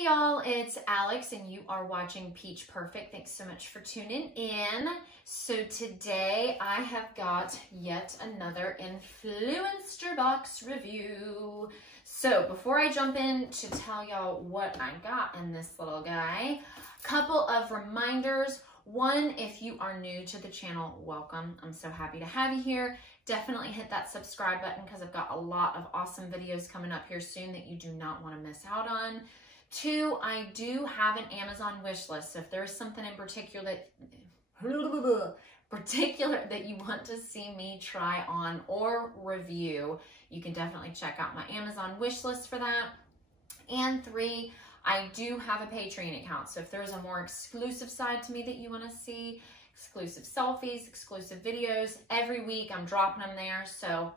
Hey y'all, it's Alex and you are watching Peach Perfect. Thanks so much for tuning in. So today I have got yet another Influenster box review. So before I jump in to tell y'all what I got in this little guy, couple of reminders. One, if you are new to the channel, welcome. I'm so happy to have you here. Definitely hit that subscribe button because I've got a lot of awesome videos coming up here soon that you do not want to miss out on. Two, I do have an Amazon wish list. So if there's something in particular that you want to see me try on or review, you can definitely check out my Amazon wish list for that. And three, I do have a Patreon account. So if there's a more exclusive side to me that you want to see, exclusive selfies, exclusive videos, every week I'm dropping them there. So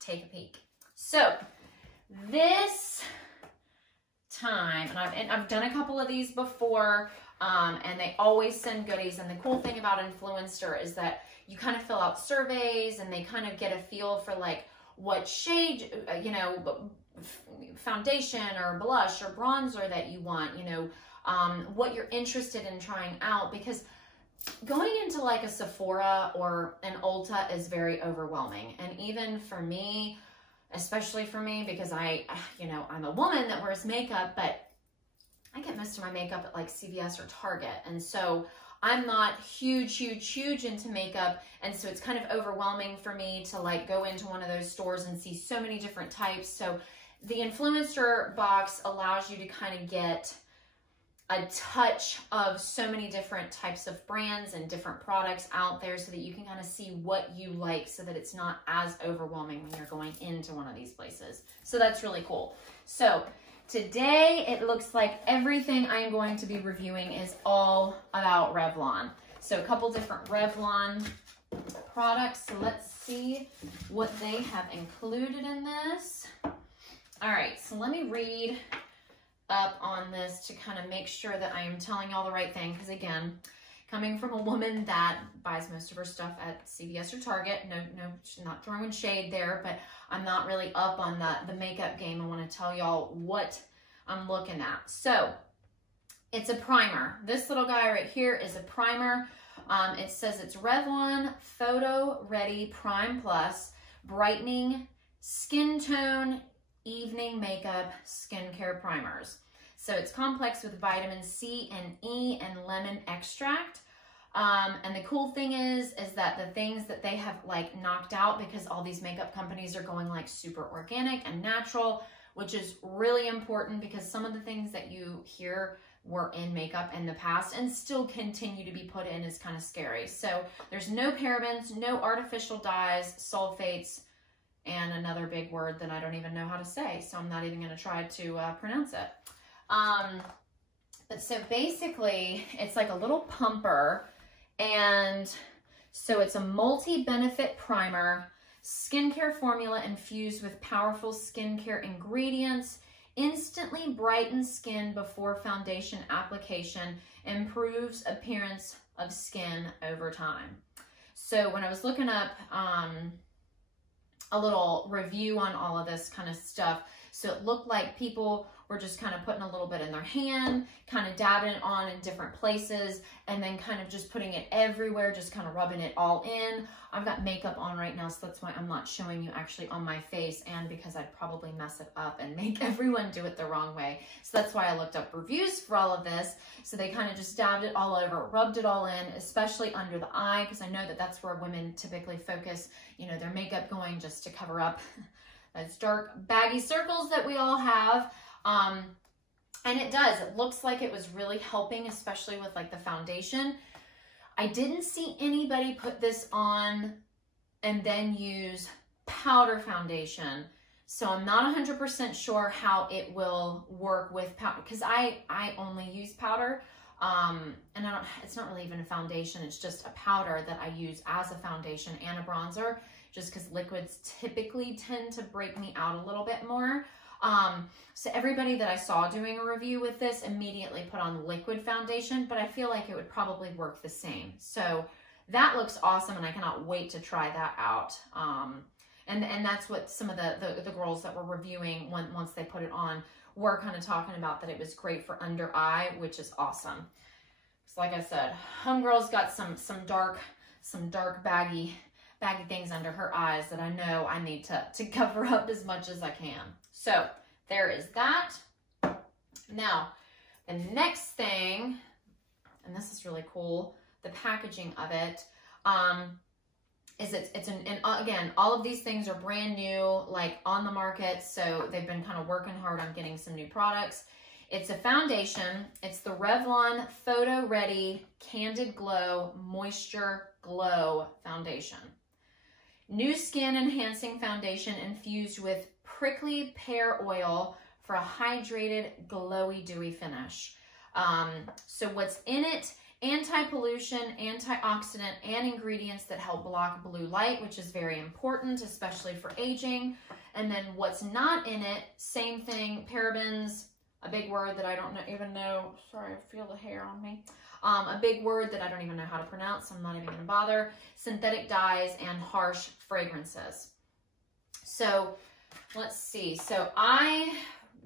take a peek. So this time, and I've done a couple of these before, and they always send goodies. And the cool thing about Influenster is that you kind of fill out surveys and they kind of get a feel for like what shade, you know, foundation or blush or bronzer that you want, you know, what you're interested in trying out, because going into like a Sephora or an Ulta is very overwhelming. And even for me, especially for me, because I'm a woman that wears makeup, but I get most of my makeup at like CVS or Target. And so I'm not huge into makeup. And so it's kind of overwhelming for me to like go into one of those stores and see so many different types. So the Influencer box allows you to kind of get a touch of so many different types of brands and different products out there so that you can kind of see what you like so that it's not as overwhelming when you're going into one of these places. So that's really cool. So today it looks like everything I'm going to be reviewing is all about Revlon. So a couple different Revlon products. So let's see what they have included in this. All right, so let me read up on this to kind of make sure that I am telling y'all the right thing. Because again, coming from a woman that buys most of her stuff at CVS or Target, no, not throwing shade there, but I'm not really up on the makeup game. I want to tell y'all what I'm looking at. So it's a primer. This little guy right here is a primer. It says it's Revlon Photo Ready Prime Plus Brightening Skin Tone Evening Makeup Skincare Primers. So it's complex with vitamin C and E and lemon extract. And the cool thing is that the things that they have like knocked out, because all these makeup companies are going like super organic and natural, which is really important because some of the things that you hear were in makeup in the past and still continue to be put in is kind of scary. So there's no parabens, no artificial dyes, sulfates, and another big word that I don't even know how to say, so I'm not even going to try to pronounce it. But so basically, it's like a little pumper, and so it's a multi-benefit primer, skincare formula infused with powerful skincare ingredients, instantly brightens skin before foundation application, improves appearance of skin over time. So when I was looking up a little review on all of this kind of stuff, so it looked like people were just kind of putting a little bit in their hand, kind of dabbing it on in different places, and then kind of just putting it everywhere, just kind of rubbing it all in. I've got makeup on right now, so that's why I'm not showing you actually on my face, and because I'd probably mess it up and make everyone do it the wrong way. So that's why I looked up reviews for all of this. So they kind of just dabbed it all over, rubbed it all in, especially under the eye, because I know that that's where women typically focus, you know, their makeup going just to cover up those dark baggy circles that we all have. And it does. It looks like it was really helping, especially with like the foundation. I didn't see anybody put this on and then use powder foundation. So I'm not 100% sure how it will work with powder, because I only use powder. And it's not really even a foundation. It's just a powder that I use as a foundation and a bronzer, just because liquids typically tend to break me out a little bit more. So everybody that I saw doing a review with this immediately put on liquid foundation, but I feel like it would probably work the same. So that looks awesome, and I cannot wait to try that out. And that's what some of the girls that were reviewing once they put it on were kind of talking about that it was great for under eye, which is awesome. So like I said, homegirl's got some dark baggy things under her eyes that I know I need to cover up as much as I can. So there is that. Now, the next thing, and this is really cool, the packaging of it, is again, all of these things are brand new, like on the market. So they've been kind of working hard on getting some new products. It's a foundation. It's the Revlon Photo Ready Candid Glow Moisture Glow Foundation. New skin enhancing foundation infused with prickly pear oil for a hydrated, glowy, dewy finish. So what's in it? Anti-pollution, antioxidant, and ingredients that help block blue light, which is very important, especially for aging. And then what's not in it, same thing, parabens, a big word that I don't even know. Sorry, I feel the hair on me. A big word that I don't even know how to pronounce, so I'm not even gonna bother. Synthetic dyes and harsh fragrances. So let's see. So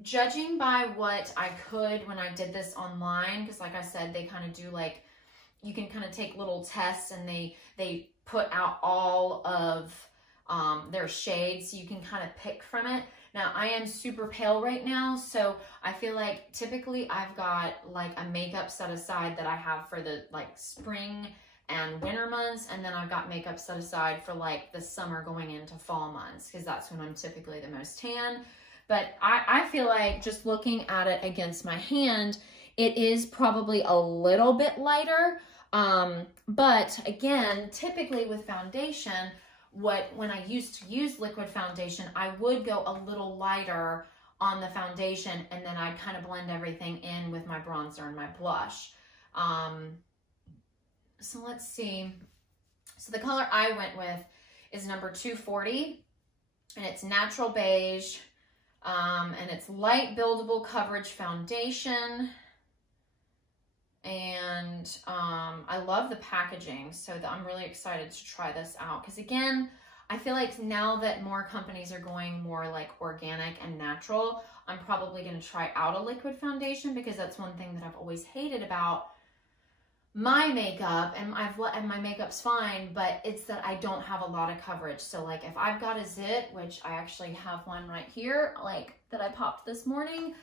judging by what I could when I did this online, because like I said, they kind of do like, you can kind of take little tests and they put out all of their shades, so you can kind of pick from it. Now, I am super pale right now, so I feel like typically I've got like a makeup set aside that I have for the like spring and winter months, and then I've got makeup set aside for like the summer going into fall months, because that's when I'm typically the most tan. But I feel like just looking at it against my hand, it is probably a little bit lighter. But again, typically with foundation, when I used to use liquid foundation, I would go a little lighter on the foundation, and then I'd kind of blend everything in with my bronzer and my blush. So let's see. So the color I went with is number 240, and it's natural beige. And it's light buildable coverage foundation. And I love the packaging, so I'm really excited to try this out. Because again, I feel like now that more companies are going more like organic and natural, I'm probably going to try out a liquid foundation, because that's one thing that I've always hated about my makeup, and my makeup's fine, but it's that I don't have a lot of coverage. So like if I've got a zit, which I actually have one right here, like that I popped this morning,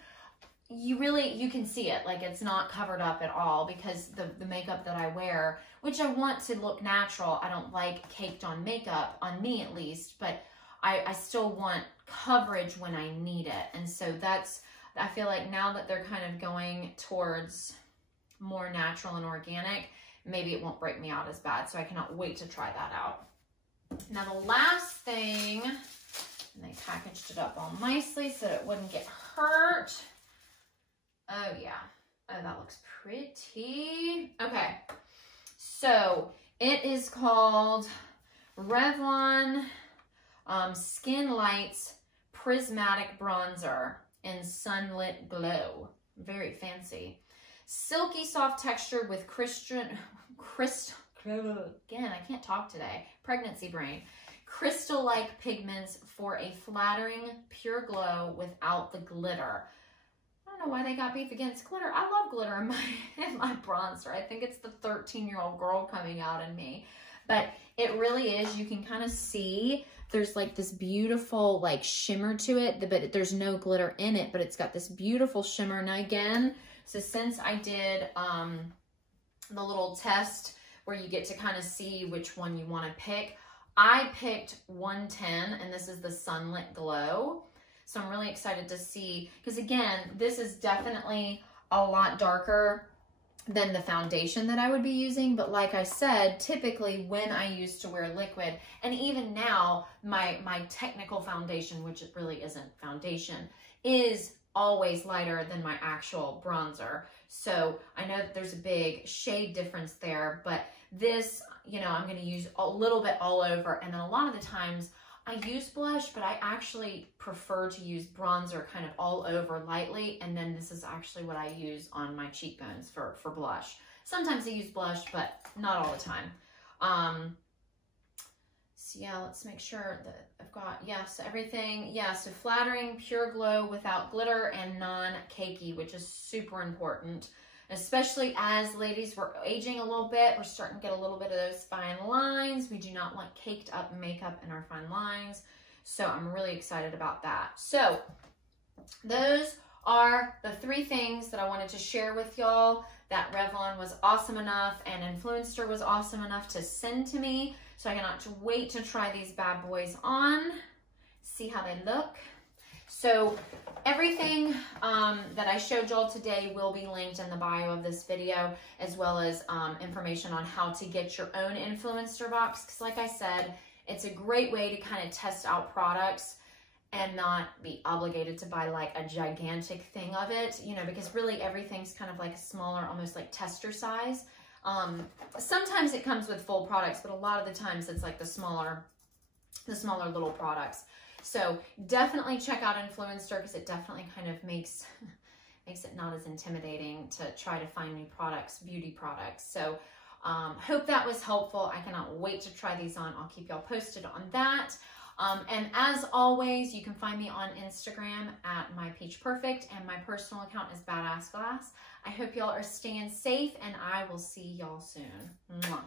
you can see it, like it's not covered up at all, because the makeup that I wear, which I want to look natural, I don't like caked on makeup, on me at least, but I still want coverage when I need it. And so I feel like now that they're kind of going towards more natural and organic, maybe it won't break me out as bad. So I cannot wait to try that out. Now the last thing, and they packaged it up all nicely so it wouldn't get hurt. Oh yeah, oh that looks pretty. Okay, so it is called Revlon Skin Lights Prismatic Bronzer in Sunlit Glow. Very fancy. Silky soft texture with again, I can't talk today, pregnancy brain. Crystal-like pigments for a flattering, pure glow without the glitter. I don't know why they got beef against glitter. I love glitter in my bronzer. I think it's the 13-year-old girl coming out in me. But it really is, you can kind of see there's like this beautiful like shimmer to it, but there's no glitter in it, but it's got this beautiful shimmer. Now again, so since I did the little test where you get to kind of see which one you want to pick, I picked 110, and this is the Sunlit Glow. So I'm really excited to see, because again, this is definitely a lot darker than the foundation that I would be using. But like I said, typically when I used to wear liquid, and even now, my technical foundation, which it really isn't foundation, is always lighter than my actual bronzer. So I know that there's a big shade difference there, but this, you know, I'm going to use a little bit all over. And then a lot of the times I use blush, but I actually prefer to use bronzer kind of all over lightly. And then this is actually what I use on my cheekbones for blush. Sometimes I use blush, but not all the time. So yeah, let's make sure that I've got, yes, everything. Yeah, so flattering, pure glow without glitter and non-cakey, which is super important, especially as ladies, we're aging a little bit. We're starting to get a little bit of those fine lines. We do not want caked up makeup in our fine lines. So I'm really excited about that. So those are the 3 things that I wanted to share with y'all. That Revlon was awesome enough and Influenster was awesome enough to send to me. So I cannot wait to try these bad boys on, see how they look. So everything that I showed y'all today will be linked in the bio of this video, as well as information on how to get your own Influenster box. Because like I said, it's a great way to kind of test out products and not be obligated to buy like a gigantic thing of it, you know, because really everything's kind of like a smaller, almost like tester size. Sometimes it comes with full products, but a lot of the times it's like the smaller little products. So definitely check out Influenster, because it definitely kind of makes it not as intimidating to try to find new products, beauty products. So hope that was helpful. I cannot wait to try these on. I'll keep y'all posted on that. And as always, you can find me on Instagram at mypeachperfect, and my personal account is Badass Glass. I hope y'all are staying safe, and I will see y'all soon. Mwah.